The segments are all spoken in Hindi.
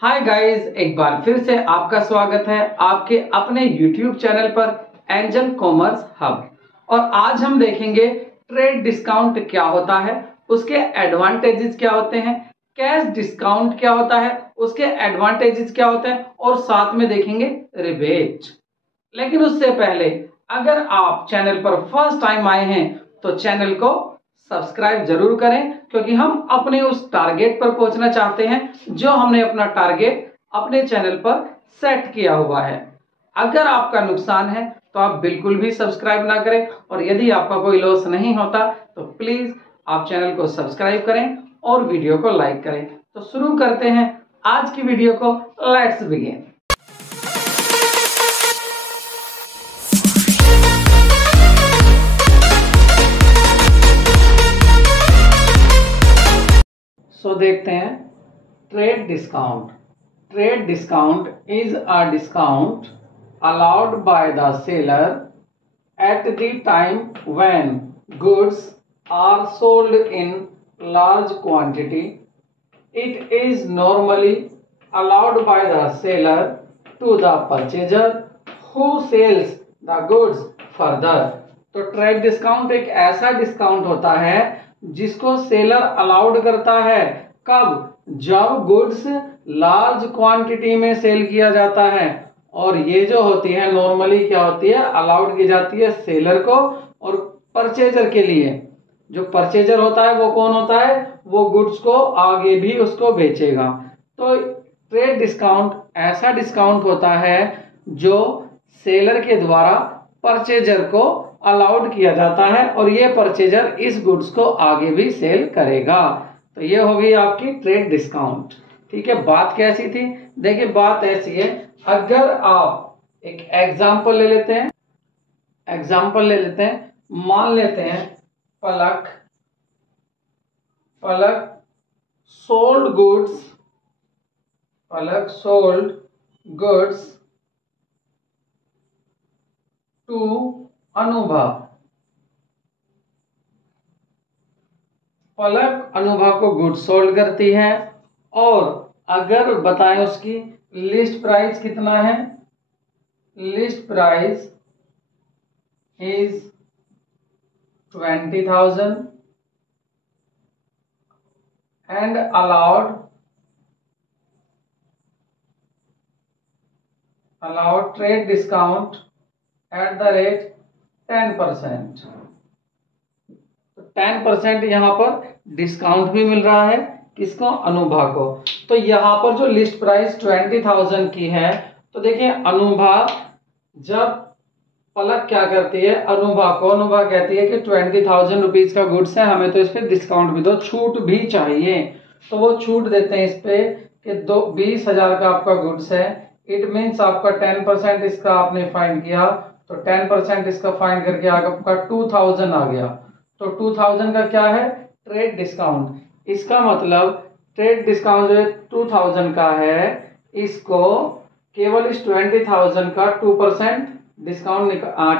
हाय गाइस, एक बार फिर से आपका स्वागत है आपके अपने YouTube चैनल पर एंजल कॉमर्स हब। और आज हम देखेंगे ट्रेड डिस्काउंट क्या होता है, उसके एडवांटेजेस क्या होते हैं, कैश डिस्काउंट क्या होता है, उसके एडवांटेजेस क्या होते हैं, और साथ में देखेंगे रिबेट। लेकिन उससे पहले अगर आप चैनल पर फर्स्ट टाइम आए हैं तो चैनल को सब्सक्राइब जरूर करें, क्योंकि हम अपने उस टारगेट पर पहुंचना चाहते हैं जो हमने अपना टारगेट अपने चैनल पर सेट किया हुआ है। अगर आपका नुकसान है तो आप बिल्कुल भी सब्सक्राइब ना करें, और यदि आपका कोई लॉस नहीं होता तो प्लीज आप चैनल को सब्सक्राइब करें और वीडियो को लाइक करें। तो शुरू करते हैं आज की वीडियो को। Let's begin. सो देखते हैं trade discount. Trade discount is a discount allowed by the seller at the time when goods are sold in large quantity. It is normally allowed by the seller to the purchaser who sells the goods further. तो ट्रेड डिस्काउंट एक ऐसा डिस्काउंट होता है जिसको सेलर अलाउड करता है। कब? जब गुड्स लार्ज क्वांटिटी में सेल किया जाता है। और ये जो होती है नॉर्मली क्या होती है, अलाउड की जाती है सेलर को और परचेजर के लिए। जो परचेजर होता है वो कौन होता है? वो गुड्स को आगे भी उसको बेचेगा। तो ट्रेड डिस्काउंट ऐसा डिस्काउंट होता है जो सेलर के द्वारा परचेजर को अलाउड किया जाता है, और ये परचेजर इस गुड्स को आगे भी सेल करेगा। तो ये होगी आपकी ट्रेड डिस्काउंट। ठीक है, बात कैसी थी? देखिए बात ऐसी है, अगर आप एक एग्जाम्पल ले लेते हैं, मान लेते हैं पलक सोल्ड गुड्स टू अनुभा। पलक अनुभा को गुड्स सोल्ड करती है, और अगर बताएं उसकी लिस्ट प्राइस कितना है, list price is 20,000 and allowed trade discount at the rate 10%। 10% यहाँ पर डिस्काउंट भी मिल रहा है किसको? अनुभा को। तो यहाँ पर जो लिस्ट प्राइस 20,000 की है, तो देखिए अनुभा जब पलक क्या करती है, अनुभा कहती है कि 20,000 रुपीज का गुड्स है, हमें तो इस पे डिस्काउंट भी दो, छूट भी चाहिए। तो वो छूट देते हैं इस पे कि 20,000 का आपका गुड्स है। इट मीन्स आपका 10% इसका आपने फाइंड किया, तो 10% इसका फाइंड करके आपका 2,000 आ गया। तो 2,000 का क्या है? Trade discount. इसका मतलब ट्रेड डिस्काउंट जो 2,000 का है, इसको केवल इस 20,000 का 2% डिस्काउंट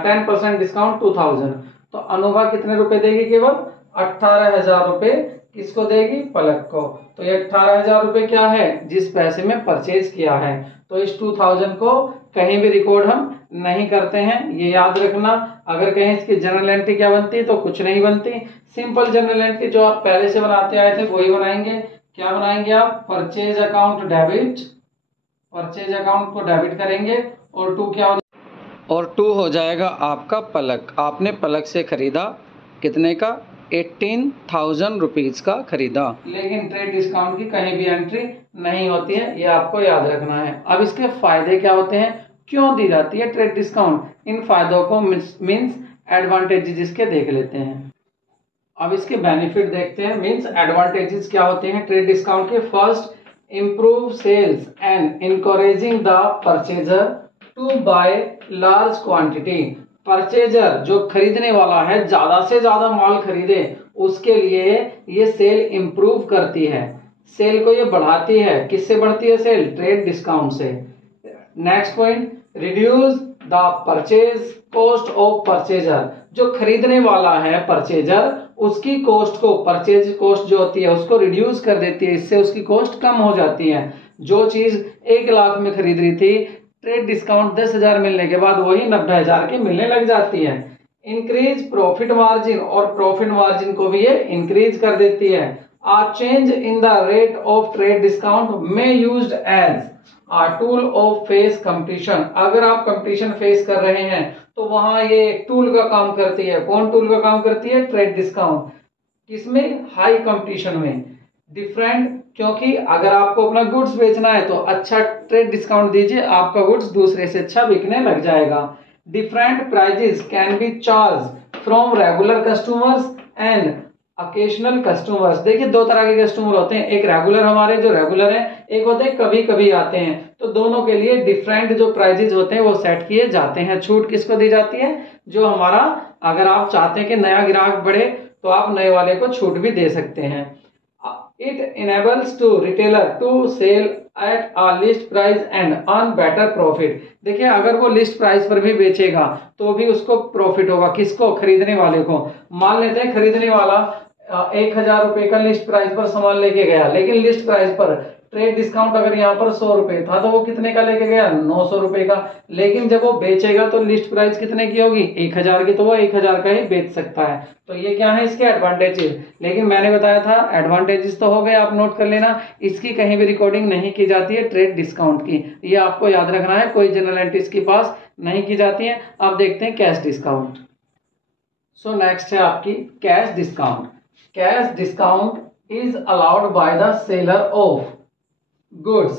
10% डिस्काउंट 2,000। तो अनुभा कितने रुपए देगी? केवल 18,000 रुपए किसको देगी? पलक को। तो ये 18,000 रुपए क्या है? जिस पैसे में परचेज किया है। तो इस 2,000 को कहीं भी रिकॉर्ड हम नहीं करते हैं, ये याद रखना। अगर कहीं इसकी जर्नल एंट्री क्या बनती है तो कुछ नहीं बनती। सिंपल जर्नल एंट्री जो आप पहले से बनाते आए थे वही बनाएंगे। क्या बनाएंगे आप? Purchase account debit, purchase account को डेबिट करेंगे, और 2 क्या और 2 हो जाएगा आपका पलक। आपने पलक से खरीदा कितने का? 18,000 रुपीज का खरीदा। लेकिन ट्रेड डिस्काउंट की कहीं भी एंट्री नहीं होती है, ये आपको याद रखना है। अब इसके फायदे क्या होते हैं, क्यों दी जाती है ट्रेड डिस्काउंट? इन फायदों को मीन्स एडवांटेजेस इसके देख लेते हैं। अब इसके बेनिफिट देखते हैं, मीन्स एडवांटेजेस क्या होते हैं ट्रेड डिस्काउंट के। First, improve sales and encouraging the purchaser to buy large quantity. Purchaser जो खरीदने वाला है, ज्यादा से ज्यादा माल खरीदे, उसके लिए ये सेल इंप्रूव करती है, सेल को ये बढ़ाती है। किससे बढ़ती है सेल? ट्रेड डिस्काउंट से। Next point, reduce the purchase cost of purchaser. जो खरीदने वाला है परचेजर, उसकी कॉस्ट को, परचेज कॉस्ट जो होती है उसको रिड्यूस कर देती है, इससे उसकी कॉस्ट कम हो जाती है। जो चीज 1 लाख में खरीद रही थी, ट्रेड डिस्काउंट 10,000 मिलने के बाद वही 90,000 की मिलने लग जाती है। इंक्रीज प्रॉफिट मार्जिन, और प्रॉफिट मार्जिन को भी ये इंक्रीज कर देती है। A change in the rate of trade discount में used as a tool of face competition. अगर आप कंपटीशन फेस कर रहे हैं तो वहां ये टूल का काम करती है। कौन टूल का काम करती है? Trade discount. किसमें? हाई कंपटीशन में। डिफरेंट, क्योंकि अगर आपको अपना गुड्स बेचना है तो अच्छा ट्रेड डिस्काउंट दीजिए, आपका गुड्स दूसरे से अच्छा बिकने लग जाएगा। Different prices can be charge from regular customers and occasional customers. देखिए, दो तरह के कस्टमर होते हैं, एक रेगुलर, हमारे जो रेगुलर हैं, एक होते हैं कभी कभी आते हैं। तो दोनों के लिए डिफरेंट जो प्राइजेस होते हैं वो सेट किए जाते हैं। छूट किसको दी जाती है? जो हमारा, अगर आप चाहते हैं कि नया ग्राहक बढ़े तो आप नए वाले को छूट भी दे सकते हैं। It enables to retailer to sell at a list price and earn better profit. देखिए, अगर वो लिस्ट प्राइस पर भी बेचेगा तो भी उसको प्रॉफिट होगा। किसको? खरीदने वाले को। मान लेते हैं खरीदने वाला 1,000 रुपए का लिस्ट प्राइस पर सामान लेके गया, लेकिन लिस्ट प्राइस पर ट्रेड डिस्काउंट अगर यहाँ पर 100 रुपए था तो वो कितने का लेके गया? 900 रुपए का। लेकिन जब वो बेचेगा तो लिस्ट प्राइस कितने की होगी? 1,000 की, तो वो 1,000 का ही बेच सकता है। तो ये क्या है? इसके एडवांटेजेस। लेकिन मैंने बताया था एडवांटेजेस तो हो गए, आप नोट कर लेना। इसकी कहीं भी रिकॉर्डिंग नहीं की जाती है ट्रेड डिस्काउंट की, ये आपको याद रखना है। कोई जनरल एंट्रीज के पास नहीं की जाती है। अब देखते हैं कैश डिस्काउंट। सो नेक्स्ट है आपकी cash discount. Cash discount is allowed by the seller of goods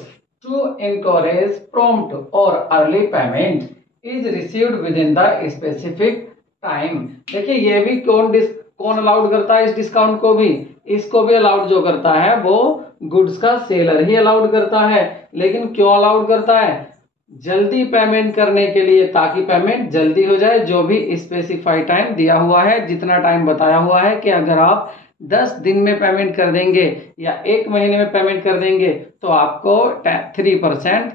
to encourage prompt or early payment is received within the specific time। देखिए, ये भी कौन अलाउड करता है इस डिस्काउंट को भी? इसको भी अलाउड जो करता है वो गुड्स का सेलर ही अलाउड करता है। लेकिन क्यों अलाउड करता है? जल्दी पेमेंट करने के लिए, ताकि पेमेंट जल्दी हो जाए। जो भी स्पेसिफाइड टाइम दिया हुआ है, जितना टाइम बताया हुआ है कि अगर आप 10 दिन में पेमेंट कर देंगे या 1 महीने में पेमेंट कर देंगे तो आपको 3%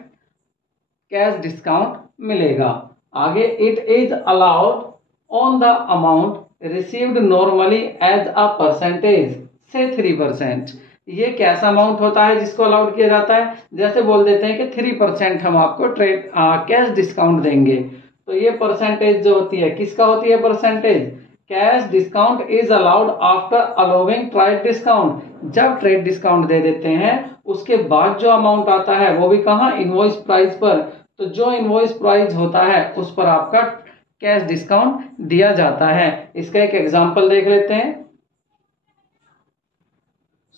कैश डिस्काउंट मिलेगा। आगे, it is allowed on the amount received normally as a percentage से 3%। ये कैसा अमाउंट होता है जिसको अलाउड किया जाता है? जैसे बोल देते हैं कि 3% हम आपको कैश डिस्काउंट देंगे, तो ये परसेंटेज जो होती है, किसका होती है percentage? Cash discount is allowed after allowing trade discount. जब ट्रेड डिस्काउंट दे देते हैं उसके बाद जो अमाउंट आता है वो भी कहाँ? इनवॉइस प्राइस पर। तो जो इनवॉइस प्राइस होता है उस पर आपका कैश डिस्काउंट दिया जाता है। इसका एक एग्जांपल देख लेते हैं।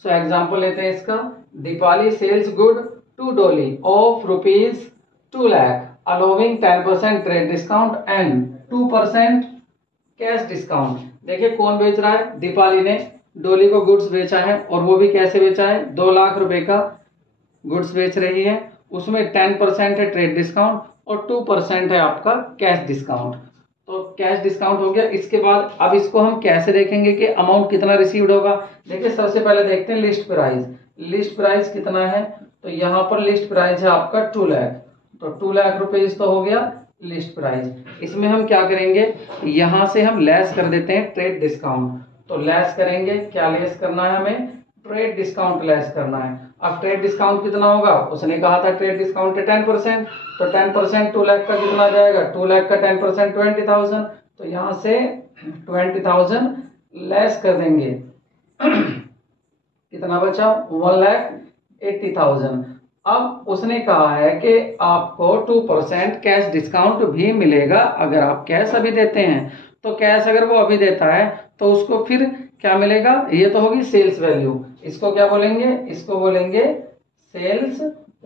सो एग्जांपल लेते हैं इसका। Deepali sells good to Dolly of ₹2 lakh allowing 10% trade discount and 2% cash discount. देखिए, कौन बेच रहा है? दीपाली ने डोली को गुड्स बेचा है, और वो भी कैसे बेचा है? 2 लाख रुपए का गुड्स बेच रही है। उसमें 10% है ट्रेड डिस्काउंट और 2% है आपका कैश डिस्काउंट। तो कैश डिस्काउंट हो गया। इसके बाद अब इसको हम कैसे देखेंगे कि अमाउंट कितना रिसीव्ड होगा? देखिए, सबसे पहले देखते हैं लिस्ट प्राइस। लिस्ट प्राइस कितना है? तो यहाँ पर लिस्ट प्राइस है आपका 2 लाख। तो 2 लाख रुपीज तो हो गया लिस्ट प्राइस। इसमें हम क्या करेंगे? यहां से हम लेस कर देते हैं ट्रेड डिस्काउंट। तो लेस करेंगे, क्या लेस करना है हमें? ट्रेड डिस्काउंट लेस करना है। अब ट्रेड डिस्काउंट कितना होगा? उसने कहा था ट्रेड डिस्काउंट है 10%, तो 10% 2 लाख का कितना आ जाएगा? 2 लाख का 10% 20,000। तो यहां से 20,000 लेस कर देंगे। कितना बचा? 1,80,000। अब उसने कहा है कि आपको 2% कैश डिस्काउंट भी मिलेगा अगर आप कैश अभी देते हैं। तो कैश अगर वो अभी देता है तो उसको फिर क्या मिलेगा? ये तो होगी सेल्स वैल्यू। इसको क्या बोलेंगे? इसको बोलेंगे सेल्स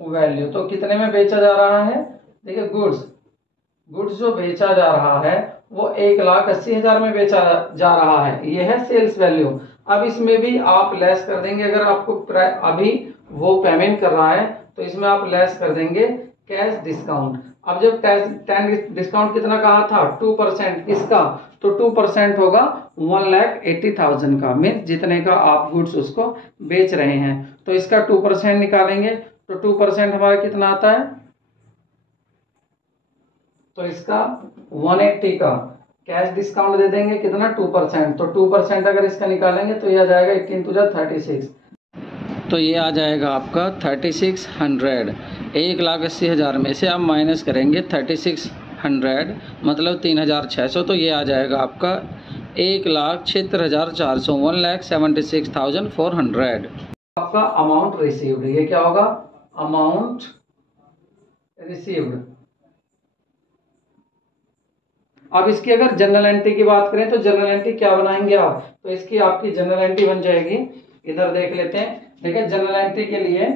वैल्यू। तो कितने में बेचा जा रहा है? देखिए, गुड्स जो बेचा जा रहा है वो 1,80,000 में बेचा जा रहा है। ये है सेल्स वैल्यू। अब इसमें भी आप लेस कर देंगे। अगर आपको अभी वो पेमेंट कर रहा है तो इसमें आप लेस कर देंगे कैश डिस्काउंट। अब जब 10 डिस्काउंट कितना कहा था? 2%। किसका? तो 2% होगा 1,80,000 का, मीन्स जितने का आप गुड्स उसको बेच रहे हैं। तो इसका 2% निकालेंगे तो 2% हमारा कितना आता है? तो इसका 180 का कैश डिस्काउंट दे देंगे, कितना? 2%। तो 2% अगर इसका निकालेंगे तो यह जाएगा 18 to 36। तो ये आ जाएगा आपका 3600। 1,80,000 में से आप माइनस करेंगे 3600 मतलब 3,600, तो ये आ जाएगा आपका 1,76,400, 1,76,400 आपका अमाउंट रिसीव्ड। ये क्या होगा? Amount received. अब इसकी अगर जनरल एंट्री की बात करें तो जनरल एंट्री क्या बनाएंगे आप? तो इसकी आपकी जनरल एंट्री बन जाएगी, इधर देख लेते हैं। देखिए जनरल एंट्री के लिए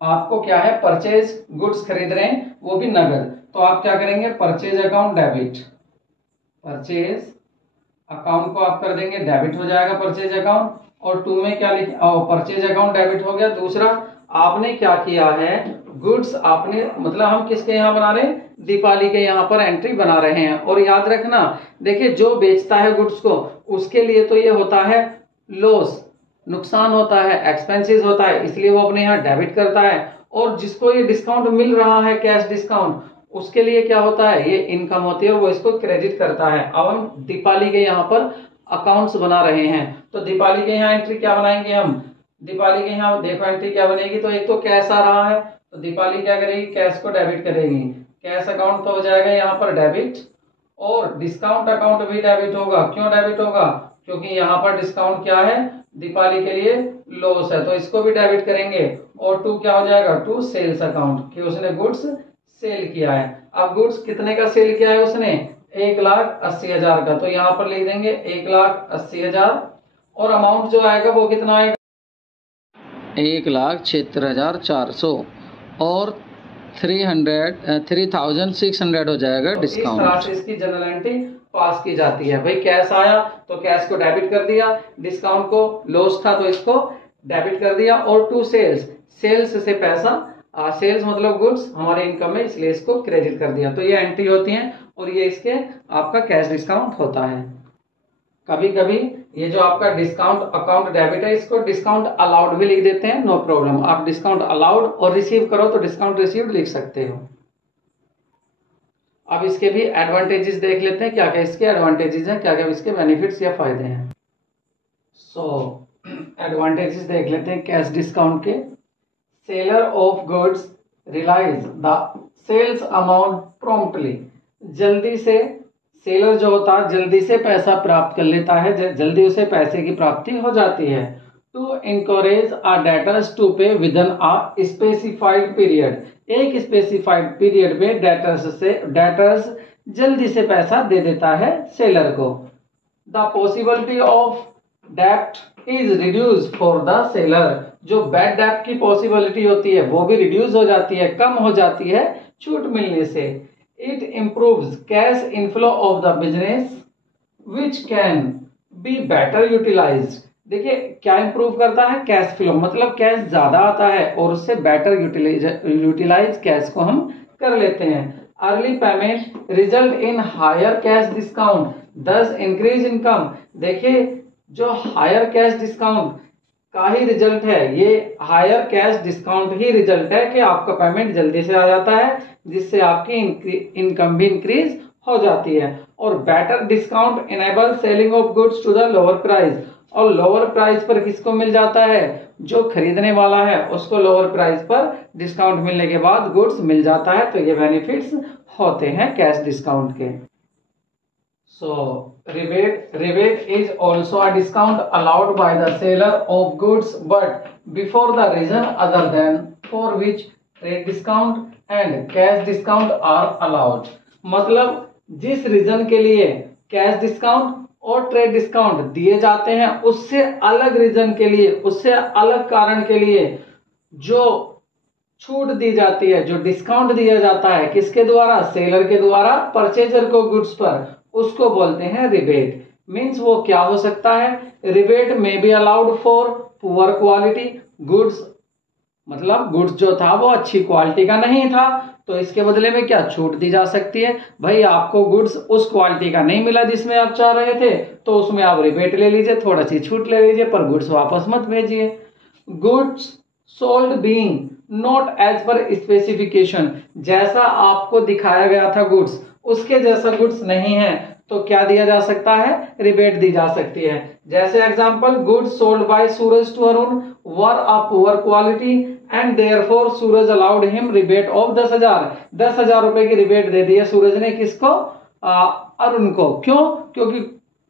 आपको क्या है, परचेज गुड्स खरीद रहे हैं वो भी नगद, तो आप क्या करेंगे, purchase account debit, purchase account को आप कर देंगे डेबिट, हो जाएगा परचेज अकाउंट। और टू में क्या लिख, परचेज अकाउंट डेबिट हो गया। दूसरा आपने क्या किया है, गुड्स आपने, मतलब हम किसके यहाँ बना रहे हैं, दीपाली के यहाँ पर एंट्री बना रहे हैं। और याद रखना, देखिए जो बेचता है गुड्स को उसके लिए तो ये होता है लॉस, नुकसान होता है, एक्सपेंसेस होता है, इसलिए वो अपने यहाँ डेबिट करता है। और जिसको ये डिस्काउंट मिल रहा है, कैश डिस्काउंट, उसके लिए क्या होता है, ये इनकम होती है, वो इसको क्रेडिट करता है। अब हम दीपाली के यहाँ पर अकाउंट्स बना रहे हैं, तो दीपाली के यहाँ एंट्री क्या बनाएंगे हम, दीपाली के यहाँ देखो एंट्री क्या बनेगी। तो एक तो कैश आ रहा है, तो दीपाली क्या करेगी, कैश को डेबिट करेगी, कैश अकाउंट तो हो जाएगा यहाँ पर डेबिट, और डिस्काउंट अकाउंट भी डेबिट होगा। क्यों डेबिट होगा, क्योंकि यहाँ पर डिस्काउंट क्या है, दीपाली के लिए लॉस है, तो इसको भी डेबिट करेंगे। और टू क्या हो जाएगा, टू सेल्स अकाउंट, कि उसने गुड्स सेल किया है। अब गुड्स कितने का सेल किया है उसने, 1,80,000 का, तो यहाँ पर लिख देंगे 1,80,000। और अमाउंट जो आएगा वो कितना आएगा, 1,76,400, और 3,600 हो जाएगा डिस्काउंट। इस तरह से इसकी जनरल एंट्री पास की जाती है। भाई कैश आया तो कैश को डेबिट कर दिया, डिस्काउंट को लॉस था तो इसको डेबिट कर दिया। और टू सेल्स, सेल्स से पैसा, सेल्स मतलब गुड्स हमारे इनकम में, इसलिए इसको क्रेडिट कर दिया। तो ये एंट्री होती है, और ये इसके आपका कैश डिस्काउंट होता है। कभी कभी ये जो आपका डिस्काउंट अकाउंट डेबिट है, इसको डिस्काउंट अलाउड भी लिख देते हैं, नो प्रॉब्लम। आप डिस्काउंट अलाउड और रिसीव करो तो डिस्काउंट रिसीव्ड लिख सकते हो। अब इसके भी एडवांटेजेस देख लेते हैं, क्या क्या इसके एडवांटेजेस हैं, क्या क्या इसके बेनिफिट्स या फायदे हैं। सो एडवांटेजेस देख लेते हैं कैश डिस्काउंट के। Seller of goods realise the sales amount promptly, जल्दी से सेलर जो होता है जल्दी से पैसा प्राप्त कर लेता है, जल्दी उसे पैसे की प्राप्ति हो जाती है। To encourage a debtors to pay within a specified period, एक स्पेसिफाइड पीरियड में डेटर्स जल्दी से पैसा दे देता है सेलर को। द पॉसिबिलिटी ऑफ डेप्ट is reduce for the seller, जो बैड डेप्ट की पॉसिबिलिटी होती है वो भी रिड्यूस हो जाती है, कम हो जाती है छूट मिलने से। It improves cash inflow of the business which can be better utilized। देखिए क्या इंप्रूव करता है, कैश फ्लो, मतलब कैश ज्यादा आता है और उससे बेटर यूटिलाइज कैश को हम कर लेते हैं। Early payment result in higher cash discount thus increase income. देखिए जो हायर कैश डिस्काउंट का ही रिजल्ट है, ये हायर कैश डिस्काउंट ही रिजल्ट है कि आपका पेमेंट जल्दी से आ जाता है, जिससे आपकी इनकम भी इंक्रीज हो जाती है। और better discount enable selling of goods to the lower price, और लोअर प्राइस पर किसको मिल जाता है, जो खरीदने वाला है उसको लोअर प्राइस पर डिस्काउंट मिलने के बाद गुड्स मिल जाता है। तो ये बेनिफिट्स होते हैं कैश डिस्काउंट के। So rebate is also a discount allowed by the seller of goods, but before the reason other than for which trade discount and cash discount are allowed। मतलब जिस रीजन के लिए कैश डिस्काउंट और ट्रेड डिस्काउंट दिए जाते हैं, उससे अलग रीजन के लिए, उससे अलग कारण के लिए जो छूट दी जाती है, जो डिस्काउंट दिया जाता है, किसके द्वारा, सेलर के द्वारा परचेजर को गुड्स पर, उसको बोलते हैं रिबेट। मींस वो क्या हो सकता है, रिबेट में be allowed for poor quality goods, मतलब गुड्स जो था वो अच्छी क्वालिटी का नहीं था, तो इसके बदले में क्या छूट दी जा सकती है। भाई आपको गुड्स उस क्वालिटी का नहीं मिला जिसमें आप चाह रहे थे, तो उसमें आप रिबेट ले लीजिए, थोड़ा सी छूट ले लीजिए, पर गुड्स वापस मत भेजिए। Goods sold being not as per specification, जैसा आपको दिखाया गया था गुड्स उसके जैसा गुड्स नहीं है, तो क्या दिया जा सकता है, रिबेट दी जा सकती है। जैसे example, goods sold by Suraj to Arun were of poor quality and therefore Suraj allowed him rebate of 10,000। 10,000 रुपए की रिबेट दे दी है सूरज ने, किसको? अरुण को। क्यों? क्योंकि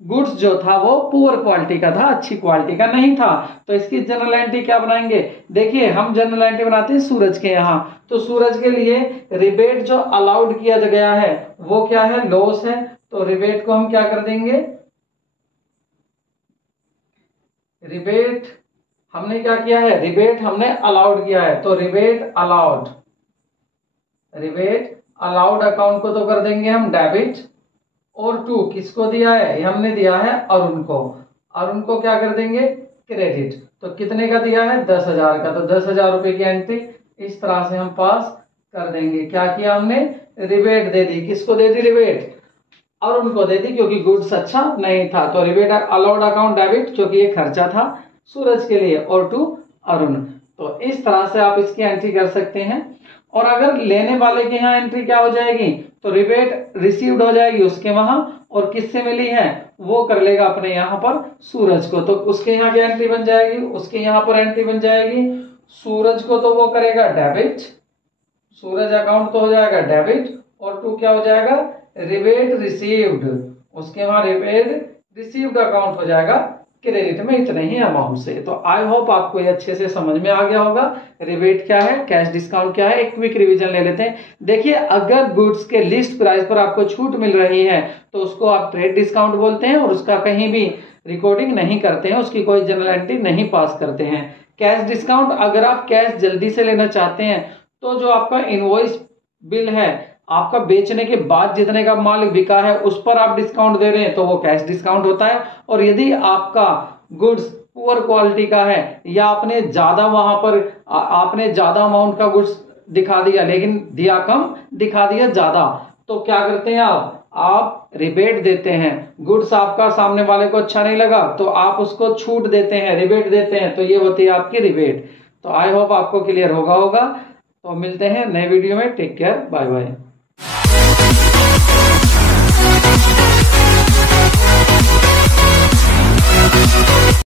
गुड्स जो था वो पुअर क्वालिटी का था, अच्छी क्वालिटी का नहीं था। तो इसकी जनरल एंट्री क्या बनाएंगे? देखिए हम जनरल एंट्री बनाते हैं सूरज के यहाँ, तो सूरज के लिए रिबेट जो अलाउड किया गया है वो क्या है? लॉस है। तो रिबेट को हम क्या कर देंगे? रिबेट हमने क्या किया है? रिबेट हमने अलाउड किया है, तो rebate allowed, rebate allowed account को तो कर देंगे हम डेबिट। और 2 किसको दिया है? हमने दिया है अरुण को। अरुण को क्या कर देंगे? क्रेडिट। तो कितने का दिया है? 10,000 का। तो 10,000 रुपए की एंट्री इस तरह से हम पास कर देंगे। क्या किया हमने? रिबेट दे दी। किसको दे दी रिबेट? अरुण को दे दी, क्योंकि गुड्स अच्छा नहीं था। तो रिबेट अलाउड अकाउंट डेबिट, क्योंकि ये खर्चा था सूरज के लिए, और 2 अरुण। तो इस तरह से आप इसकी एंट्री कर सकते हैं। और अगर लेने वाले के यहाँ एंट्री क्या हो जाएगी? तो रिबेट रिसीव्ड हो जाएगी उसके वहां, और किससे मिली है वो कर लेगा अपने यहाँ पर सूरज को। तो उसके यहाँ की एंट्री बन जाएगी, उसके यहाँ पर एंट्री बन जाएगी। सूरज को तो वो करेगा डेबिट, सूरज अकाउंट तो हो जाएगा डेबिट, और 2 क्या हो जाएगा? रिबेट रिसीव्ड, उसके वहां रिबेट रिसीव्ड अकाउंट हो जाएगा क्रेडिट में इतने ही अमाउंट से। तो आई होप आपको ये अच्छे से समझ में आ गया होगा। रिबेट क्या है, कैश डिस्काउंट क्या है, एक क्विक रिवीजन ले लेते हैं। देखिए अगर गुड्स के लिस्ट प्राइस पर आपको छूट मिल रही है तो उसको आप ट्रेड डिस्काउंट बोलते हैं, और उसका कहीं भी रिकॉर्डिंग नहीं करते हैं, उसकी कोई जनरल एंट्री नहीं पास करते हैं। कैश डिस्काउंट, अगर आप कैश जल्दी से लेना चाहते हैं तो जो आपका इनवॉइस बिल है, आपका बेचने के बाद जितने का माल बिका है उस पर आप डिस्काउंट दे रहे हैं तो वो कैश डिस्काउंट होता है। और यदि आपका गुड्स पुअर क्वालिटी का है, या आपने ज्यादा वहां पर आपने ज्यादा अमाउंट का गुड्स दिखा दिया लेकिन दिया कम, दिखा दिया ज्यादा, तो क्या करते हैं आप रिबेट देते हैं। गुड्स आपका सामने वाले को अच्छा नहीं लगा तो आप उसको छूट देते हैं, रिबेट देते हैं, तो ये होती है आपकी रिबेट। तो आई होप आपको क्लियर होगा। तो मिलते हैं नए वीडियो में। Take care, bye bye.